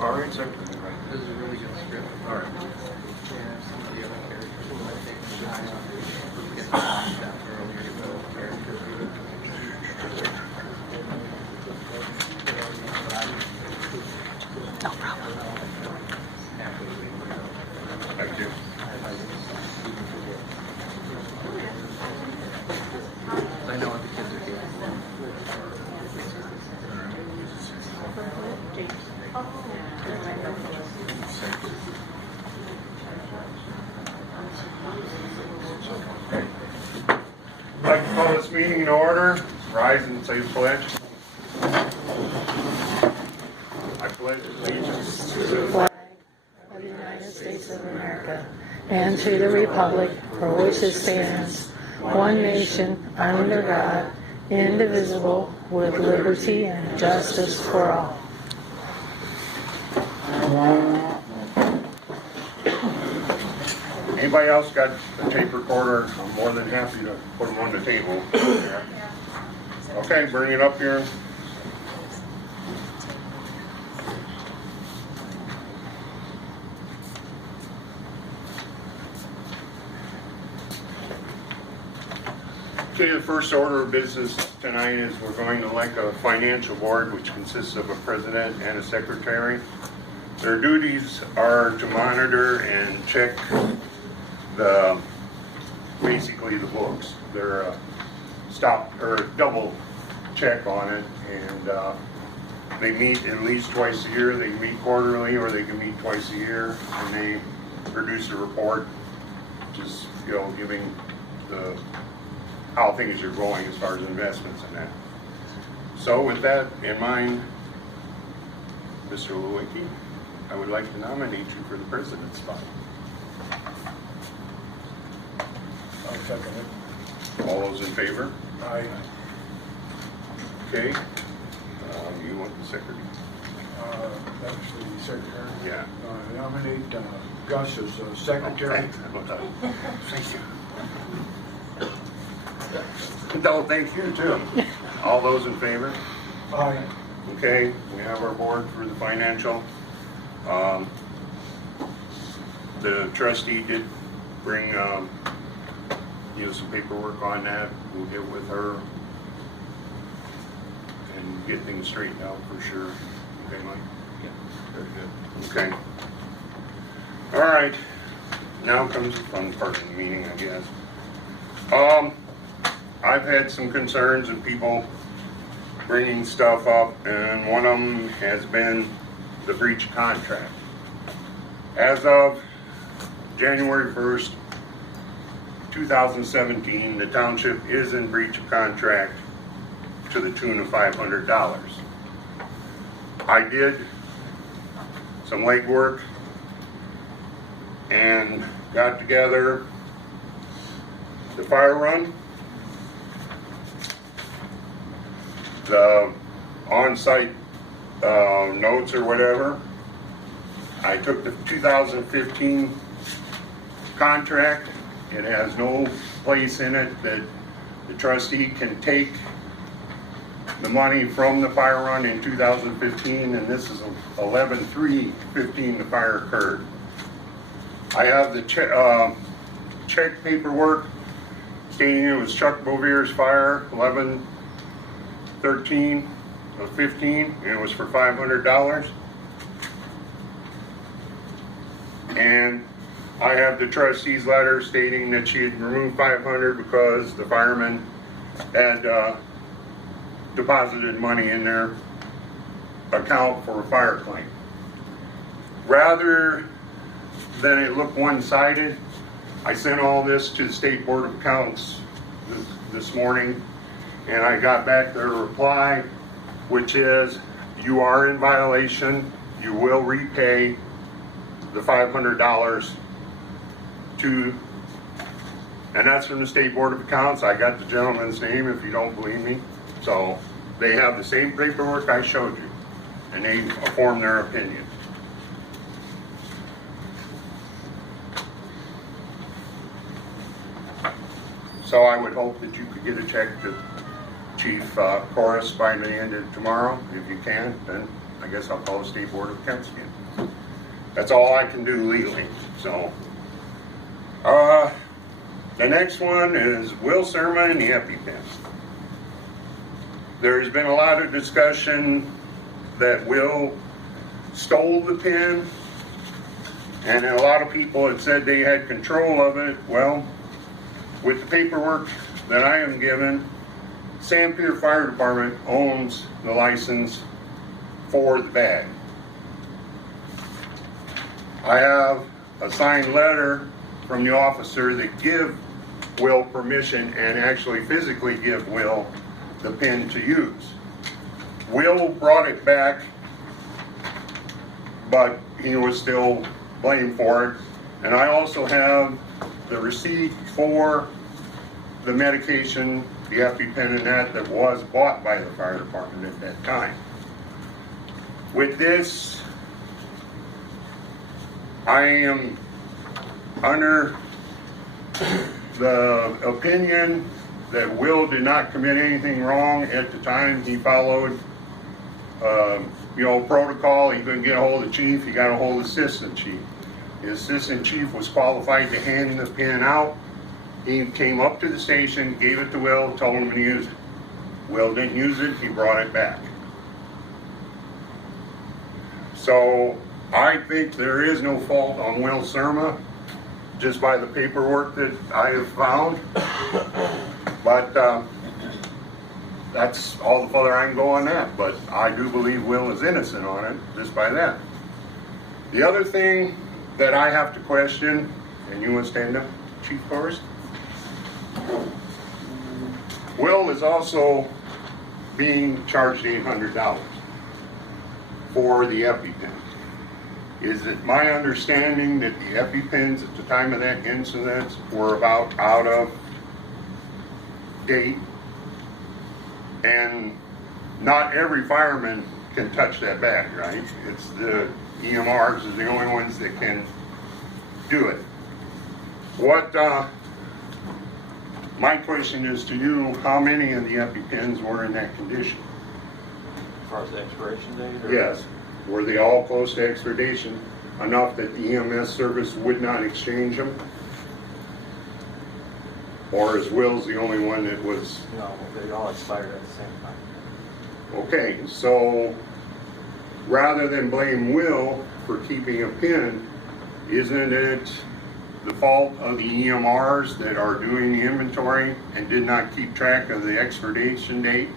All right, sir. This is a really good script. All right. Yeah, some of the other characters who might take the shine off. We get the shot earlier to go characters. No problem. Thank you. I know what the kids are doing. I'd like to call this meeting in order. Rise and say the pledge. I pledge allegiance to the Flag of the United States of America and to the republic for which it stands, one nation, under God, indivisible, with liberty and justice for all. Anybody else got a tape recorder? I'm more than happy to put them on the table. Okay, bring it up here. Okay, the first order of business tonight is we're going to elect a financial board, which consists of a president and a secretary. Their duties are to monitor and check basically the books. They're double check on it, and they meet at least twice a year. They can meet quarterly, or they can meet twice a year, and they produce a report, just giving how things are going as far as investments and that. So with that in mind, Mr. Lewicki, I would like to nominate you for the president's spot. I'll second it. All those in favor? Aye. Okay. You want the secretary? That's the secretary. Yeah. Nominate Gus as secretary. Thank you. No, thank you too. All those in favor? Aye. Okay, we have our board for the financial. The trustee did bring, some paperwork on that. We'll get with her and get things straightened out for sure. Okay, Mike? Yeah, very good. Okay. All right. Now comes the fun part of the meeting, I guess. I've had some concerns of people bringing stuff up, and one of them has been the breach of contract. As of January 1st, 2017, the township is in breach of contract to the tune of $500. I did some legwork and got together the fire run, the on-site notes or whatever. I took the 2015 contract. It has no place in it that the trustee can take the money from the fire run in 2015, and this is 11/3/15 the fire occurred. I have the check paperwork stating it was Chuck Bovier's fire, 11/13/15, and it was for $500. And I have the trustee's letter stating that she had removed $500 because the firemen had deposited money in their account for a fire claim. Rather than it look one-sided, I sent all this to the State Board of Accounts this morning, and I got back their reply, which is, you are in violation. You will repay the $500 and that's from the State Board of Accounts. I got the gentleman's name if you don't believe me. So they have the same paperwork I showed you, and they form their opinion. So I would hope that you could get a check to Chief Corus by the end of tomorrow. If you can, then I guess I'll call the State Board of Accounts again. That's all I can do legally, so. The next one is Will Sermon and the EpiPens. There's been a lot of discussion that Will stole the pen, and a lot of people had said they had control of it. Well, with the paperwork that I am given, Sanpere Fire Department owns the license for the bag. I have a signed letter from the officer that give Will permission and actually physically give Will the pen to use. Will brought it back, but he was still blamed for it. And I also have the receipt for the medication, the EpiPen and that was bought by the fire department at that time. With this, I am under the opinion that Will did not commit anything wrong at the time. He followed, protocol. He couldn't get a hold of the chief. He got a hold of the assistant chief. The assistant chief was qualified to hand the pen out. He came up to the station, gave it to Will, told him to use it. Will didn't use it. He brought it back. So I think there is no fault on Will Serma, just by the paperwork that I have found. But that's all the further I can go on that. But I do believe Will is innocent on it, just by that. The other thing that I have to question, and you want to stand up, Chief Forrest? Will is also being charged $800 for the EpiPen. Is it my understanding that the EpiPens at the time of that incident were about out of date? And not every fireman can touch that bag, right? It's the EMRs are the only ones that can do it. My question is to you, how many of the EpiPens were in that condition? As far as the expiration date? Or? Yes. Were they all close to expiration enough that the EMS service would not exchange them? Or is Will's the only one that was? No, they all expired at the same time. Okay, so rather than blame Will for keeping a pen, isn't it the fault of the EMRs that are doing the inventory and did not keep track of the expiration date?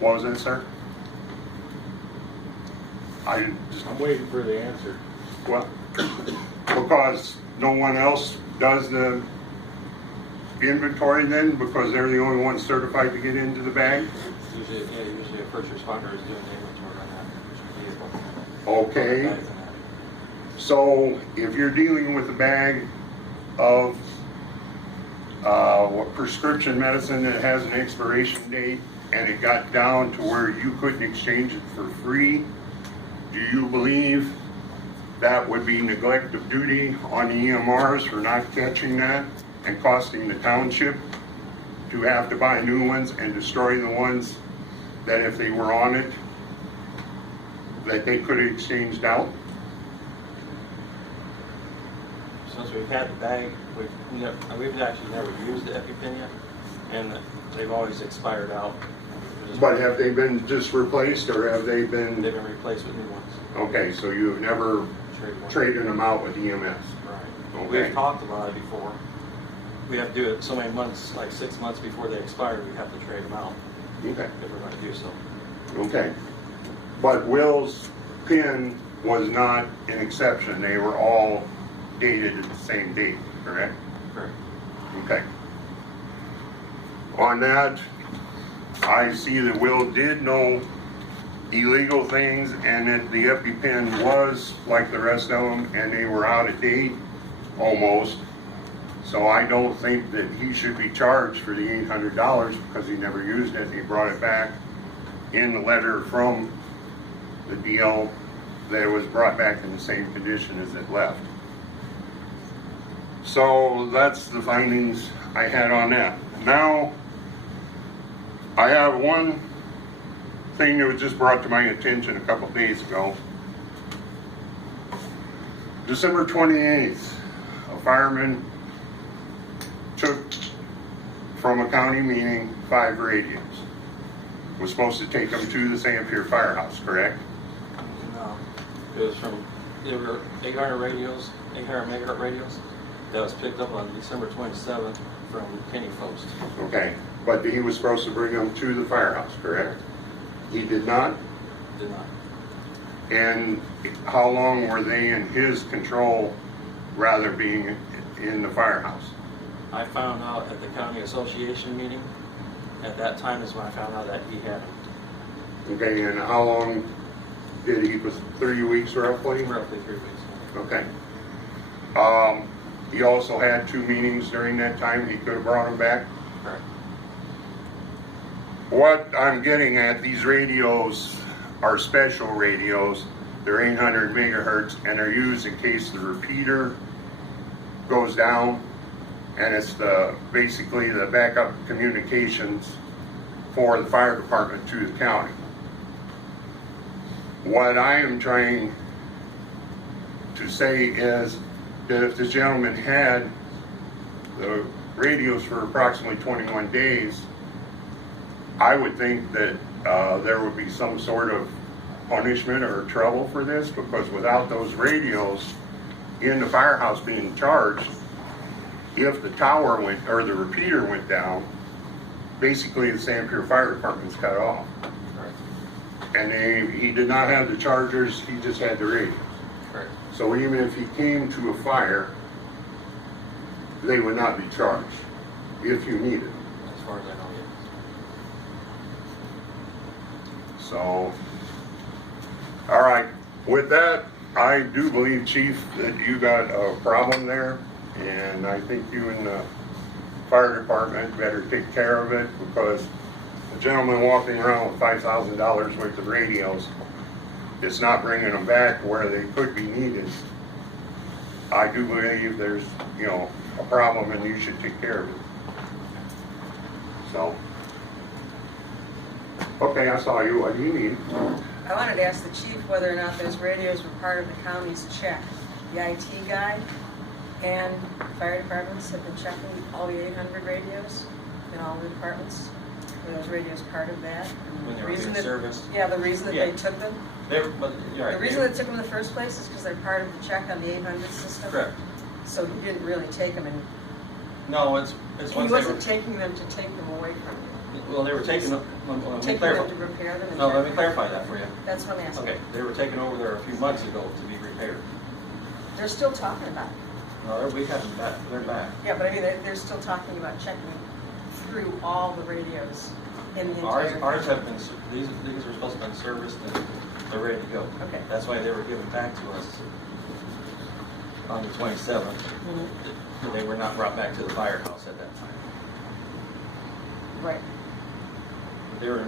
What was that, sir? I'm waiting for the answer. Well, because no one else does the inventory then, because they're the only ones certified to get into the bag? Usually a first responder is doing the inventory on that vehicle. Okay. So if you're dealing with a bag of prescription medicine that has an expiration date and it got down to where you couldn't exchange it for free, do you believe that would be neglect of duty on the EMRs for not catching that and costing the township to have to buy new ones and destroy the ones that if they were on it, that they could have exchanged out? Since we've had the bag, we've actually never used the EpiPen yet, and they've always expired out. But have they been just replaced, or have they been? They've been replaced with new ones. Okay, so you've never traded them out with EMS? Right. Okay. We've talked about it before. We have to do it so many months, like 6 months before they expire, we have to trade them out Okay. if we're going to do so. Okay. But Will's pen was not an exception. They were all dated at the same date, correct? Correct. Okay. On that, I see that Will did know illegal things and that the EpiPen was like the rest of them and they were out of date almost. So I don't think that he should be charged for the $800 because he never used it. He brought it back in the letter from the deal that it was brought back in the same condition as it left. So that's the findings I had on that. Now, I have one thing that was just brought to my attention a couple days ago. December 28th, a fireman took from a county meeting 5 radios. Was supposed to take them to the Sanford Firehouse, correct? No, it was there were 800 radios, 800 megahertz radios that was picked up on December 27th from Kenny Post. Okay, but he was supposed to bring them to the firehouse, correct? He did not? Did not. And how long were they in his control rather being in the firehouse? I found out at the county association meeting. At that time is when I found out that he had them. Okay, and how long did he, was it 3 weeks roughly? Roughly 3 weeks. Okay. He also had 2 meetings during that time. He could have brought them back. Correct. What I'm getting at, these radios are special radios. They're 800 megahertz and they're used in case the repeater goes down, and it's basically the backup communications for the fire department to the county. What I am trying to say is that if this gentleman had the radios for approximately 21 days, I would think that there would be some sort of punishment or trouble for this, because without those radios in the firehouse being charged, if the tower went, or the repeater went down, basically the Sanford Fire Department's cut off. Correct. And he did not have the chargers, he just had the radios. Correct. So even if he came to a fire, they would not be charged if you need it. As far as I know, yes. So, all right, with that, I do believe, Chief, that you got a problem there, and I think you and the fire department better take care of it, because a gentleman walking around with $5,000 worth of radios, it's not bringing them back where they could be needed. I do believe there's, a problem, and you should take care of it. So, okay, I saw you. What do you need? I wanted to ask the chief whether or not those radios were part of the county's check. The IT guy and fire departments have been checking all the 800 radios in all the departments. Were those radios part of that? When they were in service. Yeah, the reason that Yeah. they took them? But you're right. The reason they took them in the first place is because they're part of the check on the 800 system? Correct. So he didn't really take them, and No, it's he once they were. wasn't taking them to take them away from you. Well, they were taking them. Let me Taking clarify. them to repair them? and No, let me check them? clarify that for you. That's what I'm asking. Okay, they were taken over there a few months ago to be repaired. They're still talking about it. No, we have them back. They're back. Yeah, but I mean, they're still talking about checking through all the radios in the entire. Ours have been. These are supposed to have been serviced and they're ready to go. Okay. That's why they were given back to us on the 27th. Mhm. They were not brought back to the firehouse at that time. Right. They were